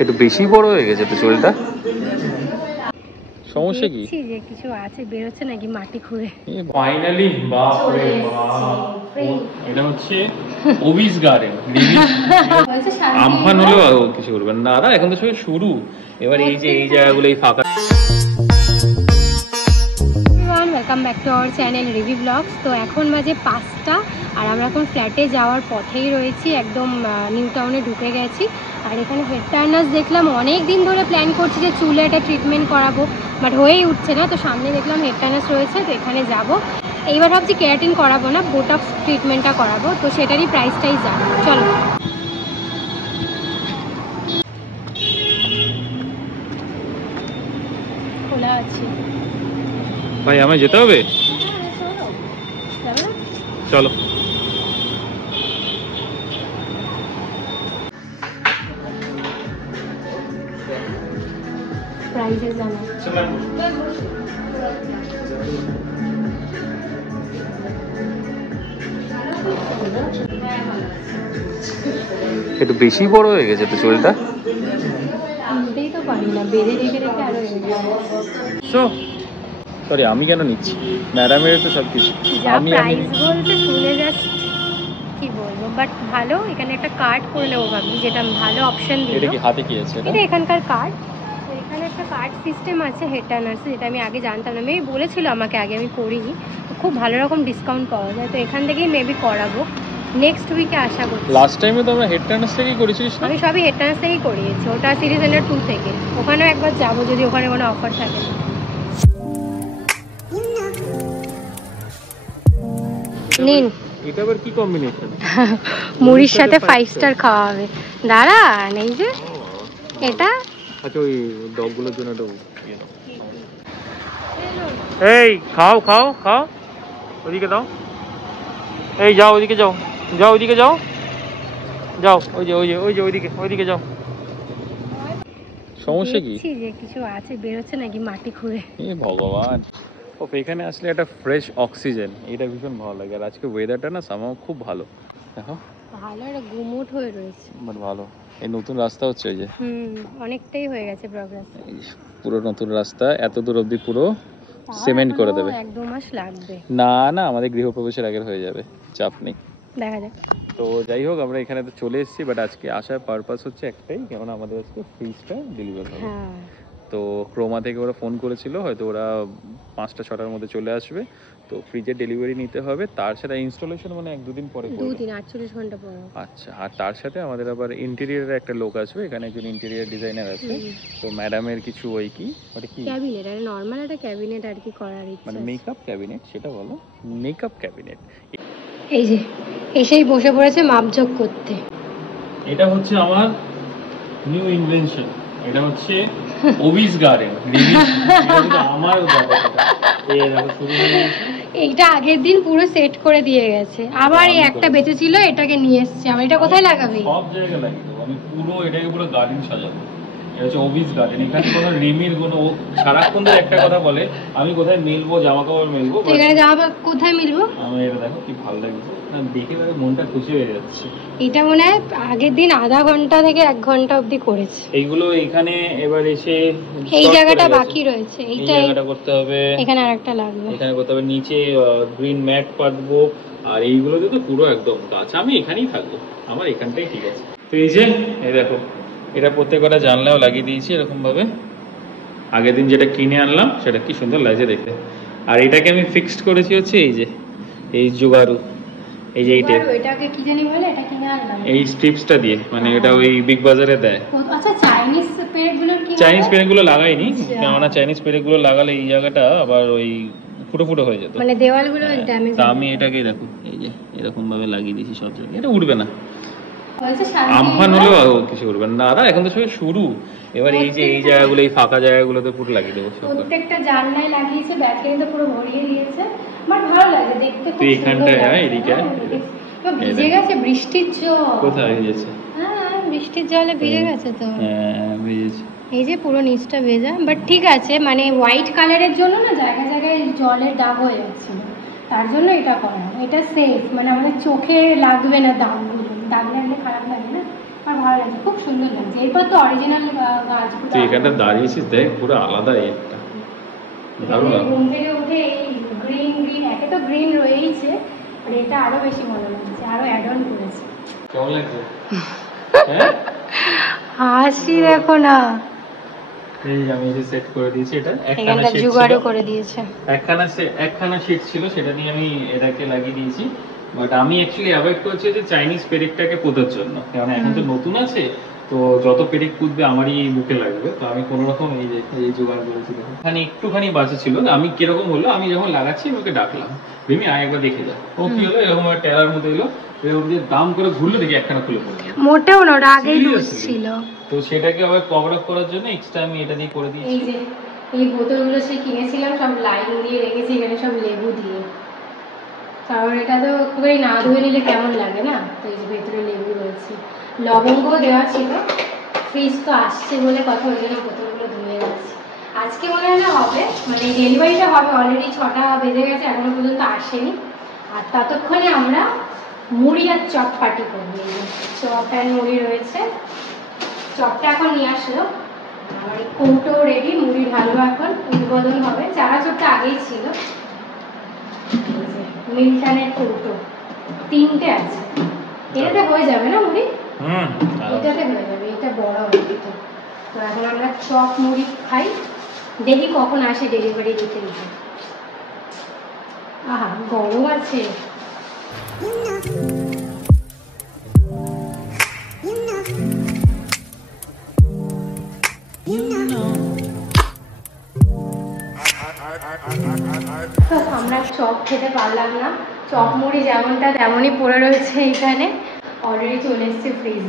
একটু বেশি বড় হয়ে গেছে তো চুলটা। সমস্যা কি? যে কিছু আছে বের হচ্ছে নাকি মাটি খুঁড়ে। ফাইনালি বাপ রে বাপ, এটা হচ্ছে ওবিস গার্ডেন। আমফান হলেও কিছু করবেন না দাদা, এখন তো সবাই শুরু। এবার এই যে এই জায়গাগুলো এই ফাঁকা। Welcome back to our channel Rivi blogs. তো এখন বাজে 5টা আর আমরা এখন ফ্ল্যাটে যাওয়ার পথেই রয়েছি, একদম নিউ টাউনে ঢুকে গেছি। আর এখানে হেড টার্নার্স দেখলাম, অনেক দিন ধরে প্ল্যান করছি যে চুলে একটা ট্রিটমেন্ট করাবো, বাট হয়েই উঠছে না। তো সামনে দেখলাম হেড টার্নার্স রয়েছে, তো এখানে যাব। এইবার ভাবছি কেরাটিন করাবো না, বোটক্স ট্রিটমেন্টটা করাবো, তো সেটারই প্রাইসটাই জানো। চলো খোলা আছে ভাই, আমায় যেতে হবে, চলো। প্রাইসে জানো। একটু বেশি বড় হয়ে গেছে তো চুলটা। নিতেই তো পারি না, বেঁধে রেখে রেখে আরো সরি, আমি কেন নিচ্ছি? ম্যাডামের তো সবকিছু। আমি প্রাইস বলতে শুনে যাচ্ছি, কি বলবো, বাট ভালো। এখানে একটা কার্ড করে নেবো ভাবছি, যেটা ভালো অপশন দিল। এটা কি হাতে কি আছে? এটা এখানকার কার্ড। তো এখানে একটা কার্ড সিস্টেম আছে হেড টার্নার্সে, যেটা আমি আগে জানতাম না। মেবি বলেছিল আমাকে, আগে আমি করিনি। তো খুব ভালো রকম ডিসকাউন্ট পাওয়া যায়, তো এখান থেকেই মেবি করাবো নেক্সট উইকে আশা করছি। লাস্ট টাইমে তো আমরা হেড টার্নার্স থেকেই করেছিস না? আমি সবই হেড টার্নার্স থেকেই করিয়েছি, ওটা সিটি সেন্টার 2 থেকে। ওখানেও একবার যাবো যদি ওখানে কোনো অফার থাকে। নিন, এটা আবার কি কম্বিনেশন? মুড়ির সাথে 5 স্টার খাওয়া হবে। দাঁড়া, নেই যে এটা। আচ্ছা, ওই ডগগুলোর জন্য এটা। এই খাও খাও খাও, ওদিকে দাও। এই যাও, ওদিকে যাও, যাও ওইদিকে যাও, যাও ওই যে ওই যে ওই যে ওইদিকে ওইদিকে যাও। সমস্যা কি? যে কিছু আছে বের হচ্ছে নাকি মাটি খুঁড়ে। এ ভগবান, এখানে আসলে একটা ফ্রেশ অক্সিজেন, এটা ভীষণ ভালো লাগে। আর আজকে ওয়েদারটা না সামাও খুব ভালো, দেখো ভালো। একটা গুমোট হয়ে রয়েছে, বাট ভালো। এই নতুন রাস্তা হচ্ছে, ওই যে অনেকটাই হয়ে গেছে প্রোগ্রেস। পুরো নতুন রাস্তা, এত দূর অবধি পুরো সিমেন্ট করে দেবে। 1-2 মাস লাগবে। না না, আমাদের গৃহপ্রবেশের আগে হয়ে যাবে, চাপ নেই, দেখা যাক। তো যাই হোক, আমরা এখানে তো চলে এসেছি। বাট আজকে আসার পারপাস হচ্ছে একটাই, কেননা আমাদের আজকে ফ্রিজটা ডেলিভার হবে। তো ক্রোমা থেকে ওরা ফোন করেছিল, হয়তো ওরা 5টা-6টার মধ্যে চলে আসবে। তো ফ্রিজের ডেলিভারি নিতে হবে, তার সাথে ইনস্টলেশন মানে 1-2 দিন পরে, 2 দিন 48 ঘন্টা পরে। আচ্ছা, আর তার সাথে আমাদের আবার ইন্টেরিয়রের একটা লোক আসবে, এখানে একজন ইন্টেরিয়র ডিজাইনার আছে। তো ম্যাডামের কিছু ওই কি ওটা কি ক্যাবিনেট, আর নরমাল একটা ক্যাবিনেট আর কি করার ইচ্ছা, মানে মেকআপ ক্যাবিনেট, সেটা বলো, মেকআপ ক্যাবিনেট। এই যে এসেই বসে পড়েছে মাপজোক করতে। এটা হচ্ছে আমার নিউ ইনভেনশন, এটা হচ্ছে ওবিস গার্ডেন। আমার এইটা আগের দিন পুরো সেট করে দিয়ে গেছে, আবার এই একটা বেঁচে ছিল, এটাকে নিয়ে এসেছে। আবার এটা কোথায় লাগাবি? সব জায়গায় লাগিয়ে দেবো আমি, পুরো এটাকে পুরো গার্ডেন সাজাবো। এটা হচ্ছে ওবিস গার্ডেন। এখানে কোনো রিমির কোনো, সারাক্ষণ ধরে একটা কথা বলে আমি কোথায় মিলবো, জামা কাপড় মিলবো। এখানে জামা কোথায় মিলবো? আমি এটা দেখো কি ভালো লাগছে, দেখে দেখে মনটা খুশি হয়ে যাচ্ছে। এটা মনে হয় আগের দিন আধা ঘন্টা থেকে 1 ঘন্টা অবধি করেছে এইগুলো। এখানে এবার এসে এই জায়গাটা বাকি রয়েছে, এইটা জায়গাটা করতে হবে, এখানে আরেকটা লাগবে, এখানে করতে হবে। নিচে গ্রিন ম্যাট পাতবো, আর এইগুলোতে তো পুরো একদম গাছ। আমি এখানেই থাকবো, আমার এখানটাই ঠিক আছে। তো এই যে এই দেখো, এটা প্রত্যেকটা জানলাও লাগিয়ে দিয়েছি এরকম ভাবে। আগের দিন যেটা কিনে আনলাম সেটা কি সুন্দর লাগছে দেখতে। আর এটাকে আমি ফিক্সড করেছি হচ্ছে এই যে এই জুগারু, এই যে এটাকে কি জানি বলে, এটা কিনে আনলাম এই স্ট্রিপসটা দিয়ে, মানে এটা ওই বিগ বাজারে দেয়। আচ্ছা, চাইনিজ পেরেকগুলো কি? চাইনিজ পেরেকগুলো লাগাইনি, কেননা চাইনিজ পেরেকগুলো লাগালে এই জায়গাটা আবার ওই ফুটো ফুটো হয়ে যেত, মানে দেওয়ালগুলো ড্যামেজ। তা আমি এটাকে দেখো এই যে এরকম ভাবে লাগিয়ে দিয়েছি সব জায়গায়। এটা উঠবে না, আমফান হলেও কিছু করবেন না দাদা, এখন তো সবাই শুরু। এবার এই যে এই জায়গাগুলো, এই ফাঁকা জায়গাগুলোতে পুরো লাগিয়ে দেবো সব। প্রত্যেকটা জানলায় লাগিয়েছে, ব্যালকনিতে পুরো ভরিয়ে দিয়েছে। আমার ভালো লাগে দেখতে। তুই এখানটায় এদিকে ভিজে গেছে বৃষ্টির জল। কোথায় ভিজেছে? হ্যাঁ, বৃষ্টির জলে ভিজে গেছে তো। হ্যাঁ, ভিজেছে। এই যে পুরো নিচটা ভেজা, বাট ঠিক আছে। মানে হোয়াইট কালারের জন্য না জায়গায় জায়গায় জলের দাগ হয়ে যাচ্ছিল, তার জন্য এটা করা। এটা সেফ, মানে আমাদের চোখে লাগবে না দাগগুলো, দাগ লাগলে খারাপ লাগে না, আমার ভালো লাগছে, খুব সুন্দর লাগছে। এরপর তো অরিজিনাল গাছ, তুই এখানটা দাঁড়িয়েছিস দেখ, পুরো আলাদা একটা দারুণ লাগছে। ঘুম থেকে উঠে এই গ্রিন একে তো গ্রিন রয়েইছে, আর এটা আরো বেশি ভালো লাগছে, আরো অ্যাড অন করেছে। কেমন লাগছে? হ্যাঁ হাসি দেখো না, এই আমি যে সেট করে দিয়েছি, এটা এখানটা জুগাড়ও করে দিয়েছে। একখানা শীট ছিল, সেটা নিয়ে আমি এটাকে লাগিয়ে দিয়েছি। বাট আমি অ্যাকচুয়ালি অ্যাভয়েড করছি যে চাইনিজ পেরেকটাকে পোঁতার জন্য, কারণ এখন তো নতুন আছে, তো যত পেরেক পুঁতবে আমারই মুখে লাগবে। তো আমি কোনো রকম এই জোগাড় করেছি। এখানে একটুখানি বাঁচা ছিল, আমি কিরকম হলো, আমি যখন লাগাচ্ছি ওকে ডাকলাম, ভেমি আয় একবার দেখে যা। ও কি হলো, এরকম টেলার মধ্যে এলো, এরকম যে দাম করে ঘুরলো, দেখি একখানা খুলে পড়লো। মোটেও না, ওটা আগেই লুজ ছিল। তো সেটাকে আবার কভার আপ করার জন্য এক্সট্রা আমি এটা দিয়ে করে দিয়েছি। এই যে এই বোতলগুলো সে কিনেছিলাম, সব লাইন দিয়ে রেখেছি এখানে, সব লেবু দিয়ে, কারণ এটা তো খুবই না ধুয়ে নিলে কেমন লাগে না। তো এই যে ভেতরে লেবু রয়েছে, লবঙ্গ দেওয়া ছিল। ফ্রিজ তো আসছে বলে কথা, ওই জন্য বোতলগুলো ধুয়ে যাচ্ছে। আজকে মনে হয় না হবে, মানে ডেলিভারিটা হবে, অলরেডি 6টা বেজে গেছে, এখনো পর্যন্ত আসেনি। আর ততক্ষণে আমরা মুড়ি আর চপ পার্টি করবো। চপ অ্যান্ড মুড়ি রয়েছে, চপটা এখন নিয়ে আসলো, আমার এই কৌটো রেডি, মুড়ি ঢালবো এখন, উদ্বোধন হবে। চারা চপটা আগেই ছিল, মিল্টনের কৌটো 3টে আছে, এটাতে হয়ে যাবে না মুড়ি? এটাতে হয়ে যাবে, এটা বড় হবে। তো এখন আমরা চপ মুড়ি খাই, দেখি কখন আসে ডেলিভারি দিতে। আহা গরম আছে। আমরা চপ খেতে পারলাম না, চপ মুড়ি যেমনটা তেমনই পড়ে রয়েছে এখানে, অলরেডি চলে এসছে ফ্রিজ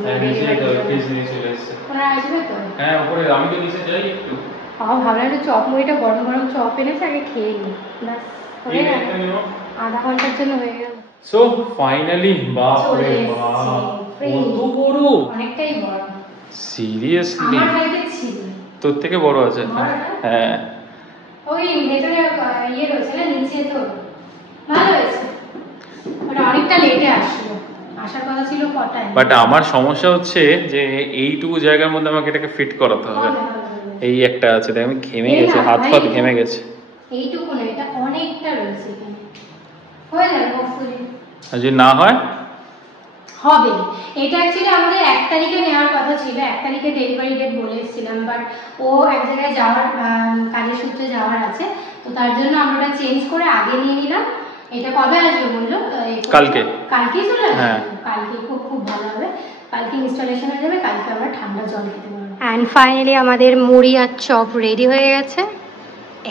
ওনারা আসবে তো। হ্যাঁ উপরে আমি তো নিচে যাই একটু। ভাবলাম একটু চপ মুড়িটা, গরম গরম চপ এনেছে, আগে খেয়ে নিই, ব্যাস হয়ে গেল, আধা ঘন্টার জন্য হয়ে গেল। সো ফাইনালি বাপ রে বাপ, কত বড়, অনেকটাই বড়, সিরিয়াসলি আমার হাইটে ছিল, তোর থেকে বড় আছে। হ্যাঁ ওই ভেতরে ইয়ে রয়েছে না নিচে, তো ভালো হয়েছে। ওটা অনেকটা লেটে আসলো, আসার কথা ছিল কটায়। বাট আমার সমস্যা হচ্ছে যে এইটুকু জায়গার মধ্যে আমাকে এটাকে ফিট করাতে হবে। এই একটা আছে, দেখ আমি ঘেমে গেছে, হাত ফাত ঘেমে গেছে। এইটুকু না, এটা অনেকটা রয়েছে এখানে, হয়ে যাবে হোপফুলি। আর যদি না হয় হবে। এটা অ্যাকচুয়ালি আমাদের 1 তারিখে নেওয়ার কথা ছিল, 1 তারিখে ডেলিভারি ডেট বলে এসেছিলাম, বাট ও এক জায়গায় যাওয়ার কাজের সূত্রে যাওয়ার আছে, তো তার জন্য আমরা এটা চেঞ্জ করে আগে নিয়ে নিলাম। এটা কবে আসবে বললো? কালকেই চলে আসবে। কালকে খুব ভালো হবে, কালকে ইনস্টলেশন হয়ে যাবে, কালকে আমরা ঠান্ডা জল খেতে পারবো। অ্যান্ড ফাইনালি আমাদের মুড়ি আর চপ রেডি হয়ে গেছে।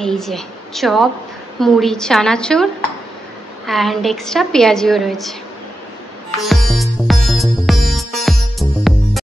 এই যে চপ, মুড়ি, চানাচুর অ্যান্ড এক্সট্রা পেঁয়াজিও রয়েছে।